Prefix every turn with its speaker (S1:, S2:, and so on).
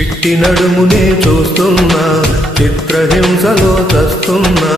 S1: చిట్టి నడుమునే చూస్తున్నా చిత్రహింసలో చస్తున్నా.